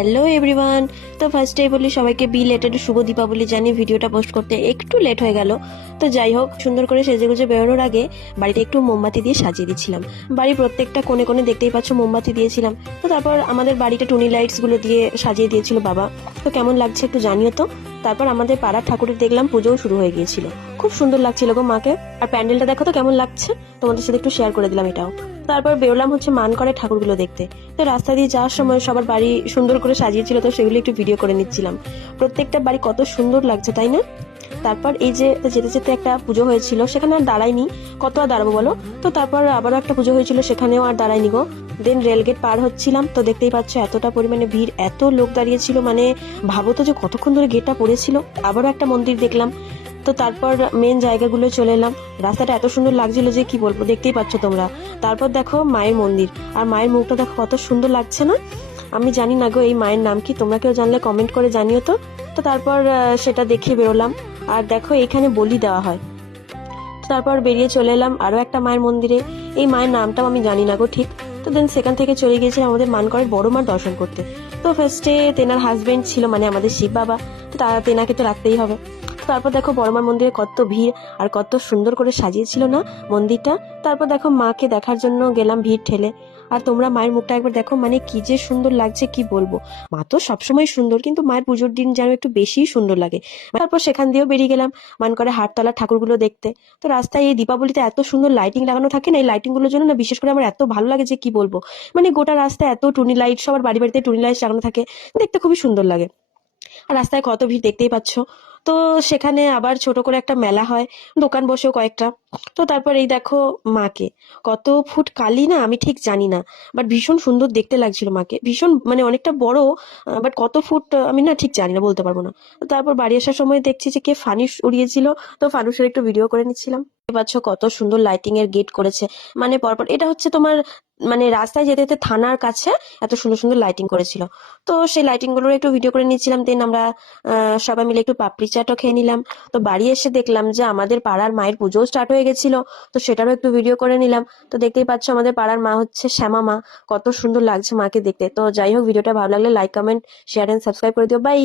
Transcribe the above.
Hello everyone. তো ফার্স্টেই বলি সবাইকে বিলেটেড শুভ দীপাবলি জানিয়ে ভিডিওটা পোস্ট করতে একটু লেট হয়ে গেল। তো যাই হোক, সুন্দর করে সেজেগুজে বেরোনোর আগে বাড়িতে একটু মোমবাতি দিয়ে সাজিয়ে দিচ্ছিলাম। বাড়ির প্রত্যেকটা কোণে কোণে দেখতেই পাচ্ছ মোমবাতি দিয়েছিলাম। তো তারপর আমাদের বাড়িটা টুনি লাইটস গুলো দিয়ে সাজিয়ে দিয়েছিল বাবা। তো কেমন লাগছে একটু জানিও তো। তারপর আমাদের পাড়ার ঠাকুরের দেখলাম পুজোও শুরু হয়ে গিয়েছিল। খুব সুন্দর লাগছিল গো মাকে। আর প্যান্ডেলটা দেখো তো কেমন লাগছে, তোমাদের সাথে একটু শেয়ার করে দিলাম এটাও। তারপর বেরোলাম হচ্ছে মান করে ঠাকুরগুলো দেখতে। তো রাস্তা দিয়ে যাওয়ার সময় সবার বাড়ি সুন্দর করে সাজিয়েছিল, তো সেগুলো একটু ভিডিও করে নিচ্ছিলাম। প্রত্যেকটা বাড়ি কত সুন্দর লাগছে তাই না। তারপর এই যে যেতে যেতে একটা পুজো হয়েছিল, সেখানে আর দাঁড়াইনি, কত আর দাঁড়াবো বলো। তো তারপর আবারও একটা পুজো হয়েছিল, সেখানেও আর দাঁড়াইনি গো। দেন রেলগেট পার হচ্ছিলাম, তো দেখতেই পাচ্ছ এতটা পরিমাণে ভিড়, এত লোক দাঁড়িয়েছিল, মানে ভাবো তো যে কতক্ষণ ধরে গেটটা পড়েছিল। আবারও একটা মন্দির দেখলাম। তো তারপর মেন জায়গাগুলো চলে এলাম। রাস্তাটা এত সুন্দর লাগছিল যে কি বলবো, দেখতেই পাচ্ছ তোমরা। তারপর দেখো মায়ের মন্দির, আর মায়ের মুখটা দেখো কত সুন্দর লাগছে না। আমি জানি না গো এই মায়ের নাম কি, তোমরা কেউ জানলে কমেন্ট করে জানিও তো। তো তারপর সেটা দেখে বেরোলাম। আর দেখো এখানে বলি দেওয়া হয়। তারপর বেরিয়ে চলে এলাম আরো একটা মায়ের মন্দিরে। এই মায়ের নামটাও আমি জানি না গো ঠিক। তো দেন সেখান থেকে চলে গিয়েছিলাম আমাদের মানকরের বড় মার দর্শন করতে। তো ফার্স্টে তেনার হাজবেন্ড ছিল, মানে আমাদের শিব বাবা। তো তেনাকে তো রাখতেই হবে। তারপর দেখো বড়মার মন্দিরে কত ভিড়, আর কত সুন্দর করে সাজিয়েছিল না মন্দিরটা। তারপর দেখো মাকে দেখার জন্য গেলাম ভিড় ঠেলে। আর তোমরা মায়ের মুখটা একবার দেখো, মানে কি যে সুন্দর লাগছে কি বলবো। মা তো সবসময় সুন্দর, কিন্তু মায়ের পুজোর দিন যেন একটু বেশি সুন্দর লাগে। তারপর সেখান দিয়েও বেরিয়ে গেলাম মানকরে হাটতলা ঠাকুরগুলো দেখতে। তো রাস্তায় এই দীপাবলিতে এত সুন্দর লাইটিং লাগানো থাকে না, এই লাইটিং গুলোর জন্য না বিশেষ করে আমার এত ভালো লাগে যে কি বলবো। মানে গোটা রাস্তায় এত টুনি লাইট, সবার বাড়ি বাড়িতে টুনি লাইট লাগানো থাকে, দেখতে খুবই সুন্দর লাগে। আর রাস্তায় কত ভিড় দেখতেই পাচ্ছ। তো সেখানে আবার ছোট করে একটা মেলা হয়, দোকান বসেও কয়েকটা। তো তারপর এই দেখো মাকে, কত ফুট কালি না আমি ঠিক জানি না, বাট ভীষণ সুন্দর দেখতে লাগছিল মাকে, ভীষণ মানে অনেকটা বড়। বাট কত ফুট আমি না ঠিক জানি না, বলতে পারবো না। তো তারপর বাড়ি আসার সময় দেখছি যে কে ফানুস উড়িয়েছিল, তো ফানুসের একটু ভিডিও করে নিচ্ছিলাম। দেখতে পাচ্ছ কত সুন্দর লাইটিং এর গেট করেছে, মানে পরপর। এটা হচ্ছে তোমার মানে রাস্তায় যেতে যেতে থানার কাছে এত সুন্দর সুন্দর লাইটিং করেছিল। তো সেই লাইটিং গুলোর একটু ভিডিও করে নিচ্ছিলাম। দেন আমরা সবাই মিলে একটু পাপড়ি চাটও খেয়ে নিলাম। তো বাড়ি এসে দেখলাম যে আমাদের পাড়ার মায়ের পুজোও স্টার্ট হয়ে গেছিল। তো সেটারও একটু ভিডিও করে নিলাম। তো দেখতেই পাচ্ছ আমাদের পাড়ার মা হচ্ছে শ্যামা মা, কত সুন্দর লাগছে মাকে দেখতে। তো যাই হোক, ভিডিওটা ভালো লাগলে like comment share and subscribe করে দিও। বাই।